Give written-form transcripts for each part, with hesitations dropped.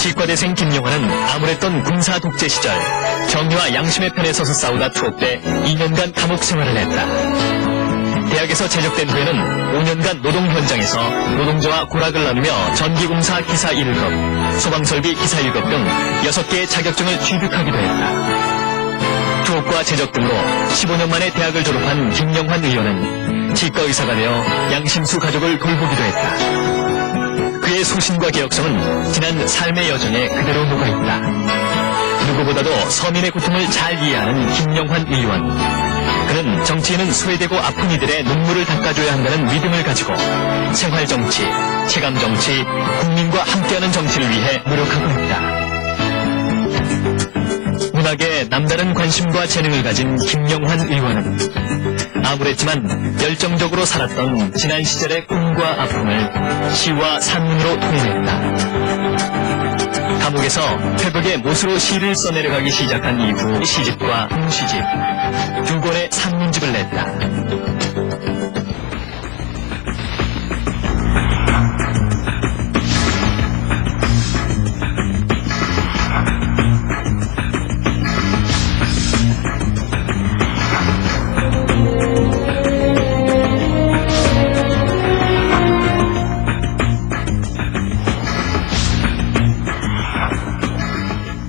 직과대생 김용환은 암울했던 군사 독재 시절 정의와 양심의 편에 서서 싸우다 투옥돼 2년간 감옥 생활을 했다. 대학에서 제적된 후에는 5년간 노동 현장에서 노동자와 고락을 나누며 전기공사 기사 1급, 소방설비 기사 1급 등 6개의 자격증을 취득하기도 했다. 투옥과 제적 등으로 15년 만에 대학을 졸업한 김용환 의원은 치과의사가 되어 양심수 가족을 돌보기도 했다. 그의 소신과 개혁성은 지난 삶의 여정에 그대로 녹아있다. 누구보다도 서민의 고통을 잘 이해하는 김용환 의원. 그는 정치인은 소외되고 아픈 이들의 눈물을 닦아줘야 한다는 믿음을 가지고 생활정치, 체감정치, 국민과 함께하는 정치를 위해 노력하고 있다. 문학에 남다른 관심과 재능을 가진 김용환 의원은 암울했지만 열정적으로 살았던 지난 시절의 꿈과 아픔을 시와 산문으로 토해냈다. 감옥에서 회복의 못으로 시를 써내려가기 시작한 이후 시집과 동시집, 2권의 산문집을 냈다.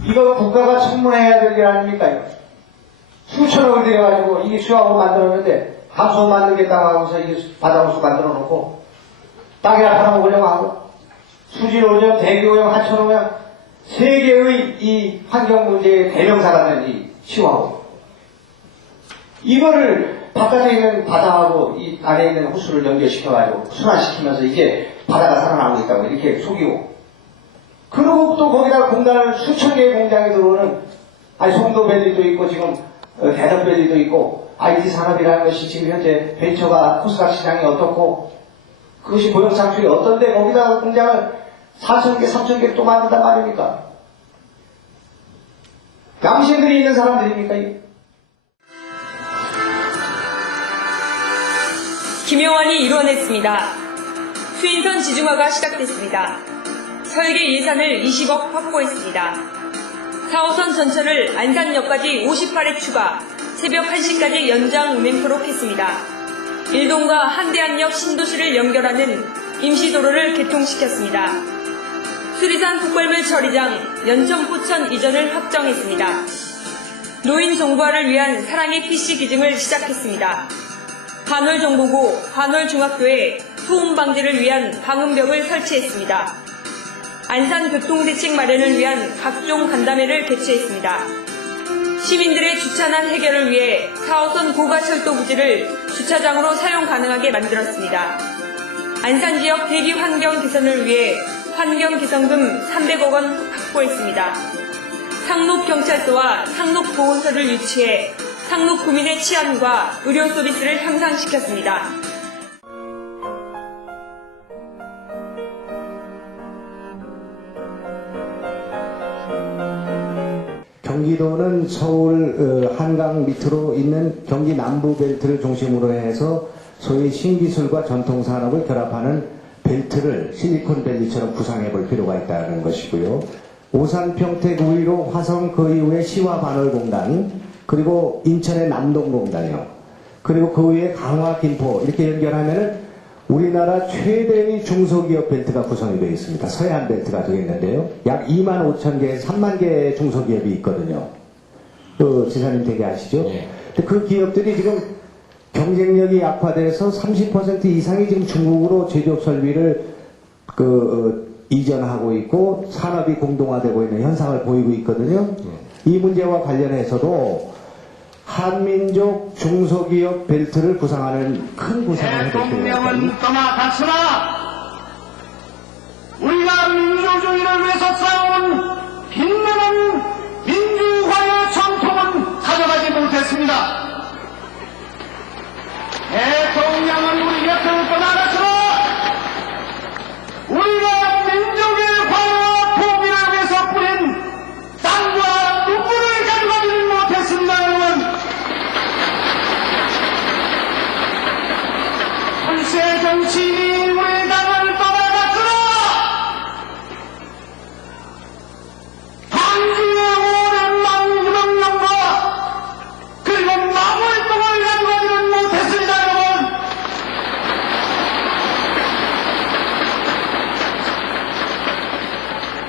이거 국가가 청문해야 될 일 아닙니까? 이거? 수천억을 들여가지고 이 수학을 만들었는데 함수 만들겠다고 하고서 이 바다호수 만들어 놓고 땅이나 팔아먹으려고 하고 수질오염, 대기오염, 하천오염 세계의 이 환경 문제의 대명사가 된 이 시화호 이거를 바깥에 있는 바다하고 이 안에 있는 호수를 연결시켜가지고 순환시키면서 이제 바다가 살아나고 있다고 이렇게 속이고 그리고 또 거기다 공단을 수천 개의 공장이 들어오는 송도밸리도 있고 지금 대전밸리도 있고 IT 산업이라는 것이 지금 현재 벤처가 코스닥 시장이 어떻고 그것이 고용상출이 어떤데 거기다 공장을 4,000개, 3,000개 또 만든단 말입니까? 양심들이 있는 사람들입니까? 김용환이 이뤄냈습니다. 수인선 지중화가 시작됐습니다. 설계 예산을 20억 확보했습니다. 4호선 전철을 안산역까지 58회 추가, 새벽 1시까지 연장 운행토록 했습니다. 일동과 한대안역 신도시를 연결하는 임시도로를 개통시켰습니다. 수리산 폭발물 처리장, 연천 포천 이전을 확정했습니다. 노인 정부화를 위한 사랑의 PC 기증을 시작했습니다. 관월정보고, 관월중학교에 소음 방지를 위한 방음벽을 설치했습니다. 안산 교통대책 마련을 위한 각종 간담회를 개최했습니다. 시민들의 주차난 해결을 위해 4호선 고가철도 부지를 주차장으로 사용 가능하게 만들었습니다. 안산 지역 대기 환경 개선을 위해 환경개선금 300억 원 확보했습니다. 상록경찰서와 상록보호소를 유치해 상록구민의 치안과 의료 서비스를 향상시켰습니다. 경기도는 서울 한강 밑으로 있는 경기 남부 벨트를 중심으로 해서 소위 신기술과 전통산업을 결합하는 벨트를 실리콘밸리처럼 구상해 볼 필요가 있다는 것이고요. 오산 평택 우이로 화성 그 이후에 시와 반월공단 그리고 인천의 남동공단이요. 그리고 그 위에 강화 김포 이렇게 연결하면은 우리나라 최대의 중소기업 벨트가 구성이 되어 있습니다. 서해안 벨트가 되어 있는데요. 약 25,000개, 3만 개의 중소기업이 있거든요. 그 지사님 되게 아시죠? 네. 근데 그 기업들이 지금 경쟁력이 약화돼서 30% 이상이 지금 중국으로 제조업 설비를 이전하고 있고 산업이 공동화되고 있는 현상을 보이고 있거든요. 이 문제와 관련해서도 한민족 중소기업 벨트를 구상하는 큰 구상을 해볼 필요가 있다. 대통령은 떠나갔으나 우리가 민주주의를 위해서 싸운 빛나는 민주화의 전통은 가져가지 못했습니다. 대통령은 우리 곁을 떠나갔으나 우리가 민족의 화와 복위를 위해서 뿌린 땀과 눈물을 가져가지는 못했습니다. 여러분, 전세 정치인이 우리 당을 떠나갔으나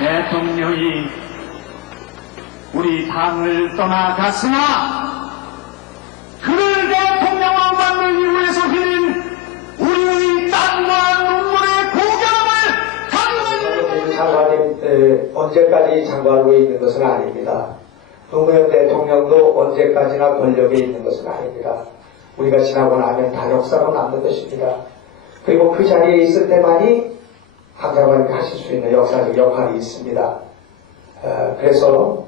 대통령이 우리 당을 떠나갔으나 그를 대통령으로 만든 이후에서 흘린 우리의 땀과 눈물의 고결함을 가져가는 장관님 언제까지 장관으로 있는 것은 아닙니다. 노무현 대통령도 언제까지나 권력에 있는 것은 아닙니다. 우리가 지나고 나면 다 역사로 남는 것입니다. 그리고 그 자리에 있을 때만이 한 장관님이 하실 수 있는 역사적 역할이 있습니다. 그래서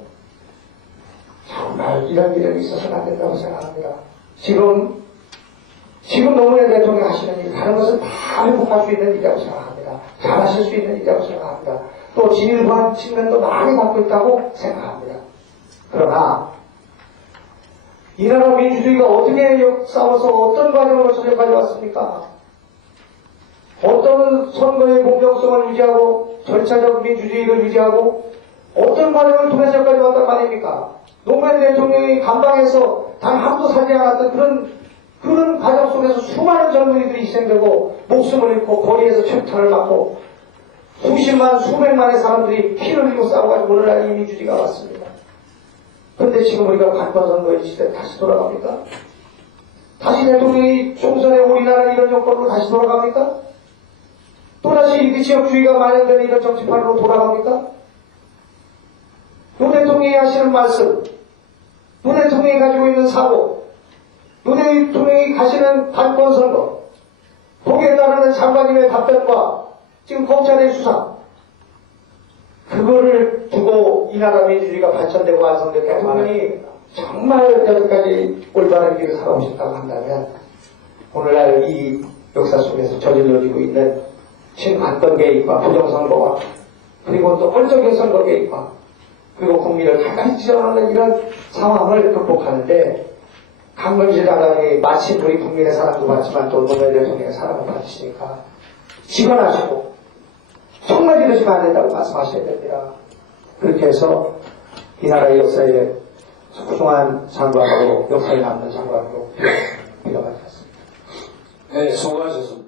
정말 이런 일이 있어서는 안 된다고 생각합니다. 지금 노무현 대통령이 하시는 일, 다른 것은 다 회복할 수 있는 일이라고 생각합니다. 잘하실 수 있는 일이라고 생각합니다. 또 진일보한 측면도 많이 갖고 있다고 생각합니다. 그러나 이 나라 민주주의가 어떻게 싸워서 어떤 과정으로 여기까지 왔습니까? 어떤 선거의 공정성을 유지하고 절차적 민주주의를 유지하고 어떤 과정을 통해서 여기까지 왔단 말입니까? 노무현 대통령이 감방에서 단 한도 살지 않았던 그런 과정 속에서 수많은 젊은이들이 희생되고 목숨을 잃고 거리에서 철탄을 맞고 수십만 수백만의 사람들이 피를 흘리고 싸워가지고 오늘날 이 민주주의가 왔습니다. 그런데 지금 우리가 관권선거의 시대에 다시 돌아갑니까? 다시 대통령이 총선에 우리나라 이런 정권으로 다시 돌아갑니까? 또다시 이 지역주의가 만연되는 이런 정치판으로 돌아갑니까? 노 대통령이 하시는 말씀, 노 대통령이 가지고 있는 사고, 노 대통령이 가시는 관권선거, 거기에 따르는 장관님의 답변과 지금 검찰의 수사, 그거를 두고 이 나라 민주주의가 발전되고 완성될 대통령이 정말 여기까지 올바른 길을 살아오셨다고 한다면 오늘날 이 역사 속에서 저질러지고 있는 친관권 개입과 부정선거와 그리고 또 헐적인 선거 개입과 그리고 국민을 가까이 지정하는 이런 상황을 극복하는데 강건실 장관이 마침 우리 국민의 사랑도 받지만 또 노무현 대통령의 사랑을 받으시니까 직언하시고 정말 이러시면 안 된다고 말씀하셔야 됩니다. 그렇게 해서 이 나라의 역사에 소중한 장관으로 역사에 남는 장관으로 빌어가겠습니다. 네, 수고하셨습니다.